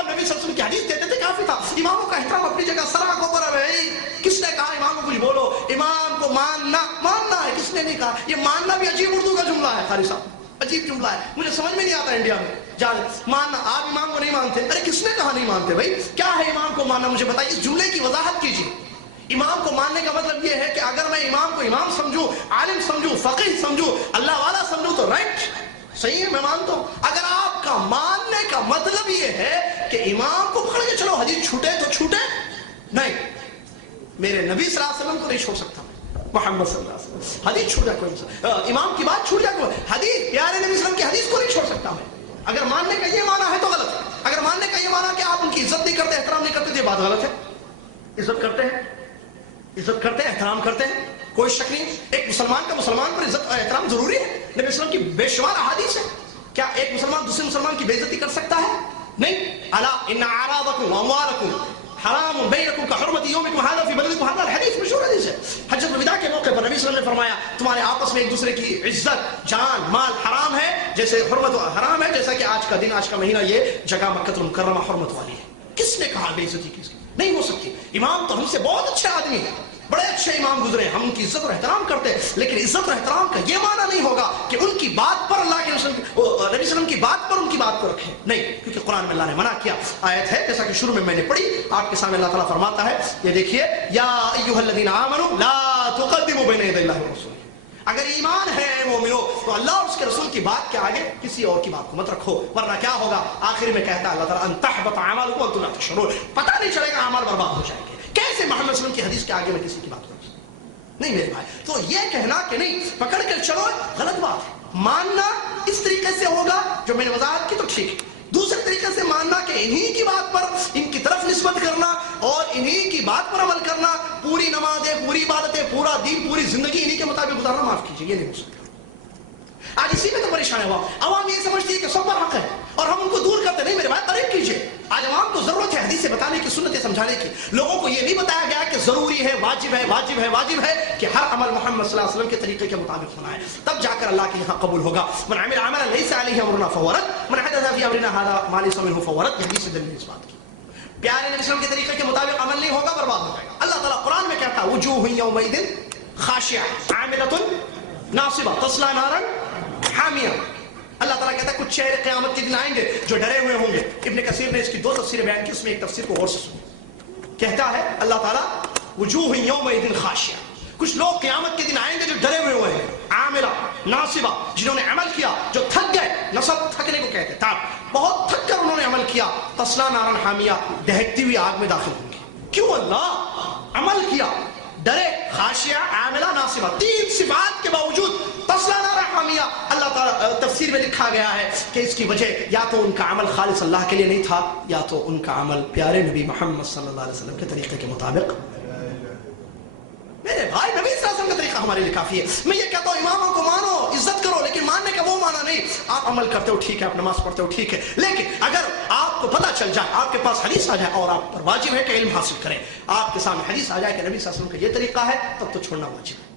आप नबी सल्लल्लाहु अलैहि वसल्लम की हदीस देते थे काफी था। इमामों का एहतराम अपनी जगह सराखों पर है भाई। किसने कहा इमाम को कुछ बोलो? इमाम को मानना है, किसने नहीं कहा? ये मानना भी अजीब उर्दू का जुमला है कारी साहब, अजीब जुमला है, मुझे समझ में नहीं आता इंडिया में। जान मानना, आप इमाम को नहीं मानते, अरे किसने कहा नहीं मानते भाई? क्या है इमाम को मानना, मुझे बताइए, इस जुमले की वजाहत कीजिए। इमाम को मानने का मतलब यह है कि अगर मैं इमाम को इमाम समझूं, आलिम समझूं, फकीह समझूं, अल्लाह वाला समझूं तो राइट, सही है, मैं मानता हूं। अगर आपका मानने का मतलब यह है कि इमाम को पकड़ के चलो, हदीस छूटे तो छूटे, नहीं, मेरे नबी सल्लल्लाहु अलैहि वसल्लम को नहीं छोड़ सकता, मोहम्मद सल्लल्लाहु अलैहि वसल्लम, हदीस छूट जाए कोई, इमाम की बात छूट जाए कोई, हदीस प्यारे नबी सल्लल्लाहु अलैहि वसल्लम की हदीस को नहीं छोड़ सकता मैं। अगर मानने का ये माना है तो गलत है। अगर मानने का ये माना कि आप उनकी इज्जत नहीं करते, एहतराम नहीं करते, तो ये बात गलत है। इज्जत करते हैं, इज्जत करते हैं, एहतराम करते हैं, कोई शक नहीं। एक मुसलमान का मुसलमान पर इज्जत और एहतराम जरूरी है। नबी वसल्लम की बेशुमार अहादीस है। क्या एक मुसलमान दूसरे मुसलमान की बेइज्जती कर सकता है? नहीं। अला इन्ना अरादकुम व अमवालकुम हरामुन बैनकुम कहुरमति यौमिकुम हाज़ा फी बलदिकुम हाज़ा, हदीस मशहूर हदीस है। हज्जतुल विदा के मौके पर नबी सल्लल्लाहु अलैहि वसल्लम ने फरमाया, तुम्हारे आपस में एक दूसरे की इज्जत, जान, माल हराम है, जैसे हुर्मत हराम है, जैसा कि आज का दिन, आज का महीना, ये जगह मक्कतुल मुकर्रमा हुर्मत वाली है। किसने कहा बेइज्जती की? नहीं हो सकती। इमाम तो हमसे बहुत अच्छे आदमी है, बड़े अच्छे इमाम गुजरे, हम उनकी इज्जत और एहतराम करते हैं, लेकिन इज्जत और एहतराम का ये माना नहीं होगा कि उनकी बात पर अल्लाह के नबी सल्लम की बात पर उनकी बात को रखें, नहीं, क्योंकि कुरान में अल्लाह ने मना किया। आयत है जैसा कि शुरू में मैंने पढ़ी, आपके सामने अल्लाह ताला फरमाता है, ये देखिए, या अय्युहल्लज़ीना आमनू ला तुक़द्दिमू बैना यदैल्लाहि व रसूलिही। अगर ईमान है मोमिनो तो अल्लाह और उसके रसूल की बात के आगे किसी और की बात को मत रखो, वरना क्या होगा? आखिर में कहता है अल्लाह ताला, अन तहबत अमालुकुम व अंतुम ला तशऊरून, पता नहीं चलेगा अमाल बर्बाद हो जाएंगे। कैसे मोहम्मद सल्लल्लाहु अलैहि वसल्लम की हदीस के आगे में किसी की बात करूं? नहीं मेरे भाई, तो ये कहना कि नहीं पकड़ कर चलो, गलत बात है। मानना इस तरीके से होगा जो मैंने वजाहत की तो ठीक है, दूसरे तरीके से मानना कि इन्हीं की बात पर, इनकी तरफ निस्बत करना और इन्हीं की बात पर अमल करना, पूरी नमाजें, पूरी इबादतें, पूरा दीन, पूरी जिंदगी इन्हीं के मुताबिक गुजारना, माफ कीजिए, ये नहीं हो सकता। आज इसी में तो परेशान है अवाम ये समझती है कि सब पर हक है और हम उनको दूर करते नहीं। मेरे भाई तारीफ कीजिए, आज अवाम को जरूरत है हदीस से बताने की, सुन्नतें समझाने की। लोगों को ये नहीं बताया गया कि जरूरी है, वाजिब है, वाजिब है, वाजिब है कि हर अमल मोहम्मद सल्लल्लाहु अलैहि वसल्लम के तरीके के मुताबिक होना है, तब जाकर अल्लाह के यहाँ कबूल होगा। मन अमिला अमलन लैसा अलैहि अमरुना फहुव, मन हदसा फी अमरिना हाज़ा मा लैसा मिन्हु फहुव, हदीस से दलील इस बात की। प्यारे नबी सल्लल्लाहु अलैहि वसल्लम के तरीके के मुताबिक अमल नहीं होगा, बर्बाद हो जाएगा। अल्लाह ताला कुरान में कहता है, वुजूह यौमइदिन खाशिया आमिलतुन नासिबा तस्ला नारन हामिया। अल्लाह ताला कहता है कुछ चेहरे क़यामत के दिन आएंगे जो डरे हुए होंगे। इब्न कसीर ने इसकी दो तफसीरें बयान की, उसमें एक तफसीर को गौर से सुनो। कहता है अल्लाह ताला, वुजूह यौमइदिन खाशिया, कुछ लोग क़यामत के दिन आएंगे जो डरे हुए हैं, आमिला नासिबा, जिन्होंने अमल किया, जो थक गए, नसब थकने को कहते हैं, बहुत थक कर उन्होंने अमल किया, तस्ला नारन हामिया, दहकती हुई आग में दाखिल होंगे। क्यों? अल्लाह अमल किया, डरे, खाशिया, आमिला, नासिबा, तीन सिफात के बावजूद तस्ला नारन हामिया। अल्लाह ताला तफसीर में लिखा गया है कि इसकी वजह या तो उनका अमल खालिस अल्लाह के लिए नहीं था, या तो उनका अमल प्यारे नबी मोहम्मद सल्लल्लाहु अलैहि वसल्लम के तरीके के मुताबिक। मेरे भाई नबी सल्लल्लाहु अलैहि वसल्लम का तरीका हमारे लिए काफी है। मैं ये कहता हूँ इमामों को मानो, इज्जत करो, लेकिन मानने का वो माना नहीं। आप अमल करते हो ठीक है, आप नमाज पढ़ते हो ठीक है, लेकिन अगर आपको पता चल जाए, आपके पास हदीस आ जाए और आप पर वाजिब है कि इल्म हासिल करें, आपके सामने हदीस आ जाए कि नबी सल्लल्लाहु अलैहि वसल्लम का ये तरीका है, तब तो छोड़ना वाजिब है।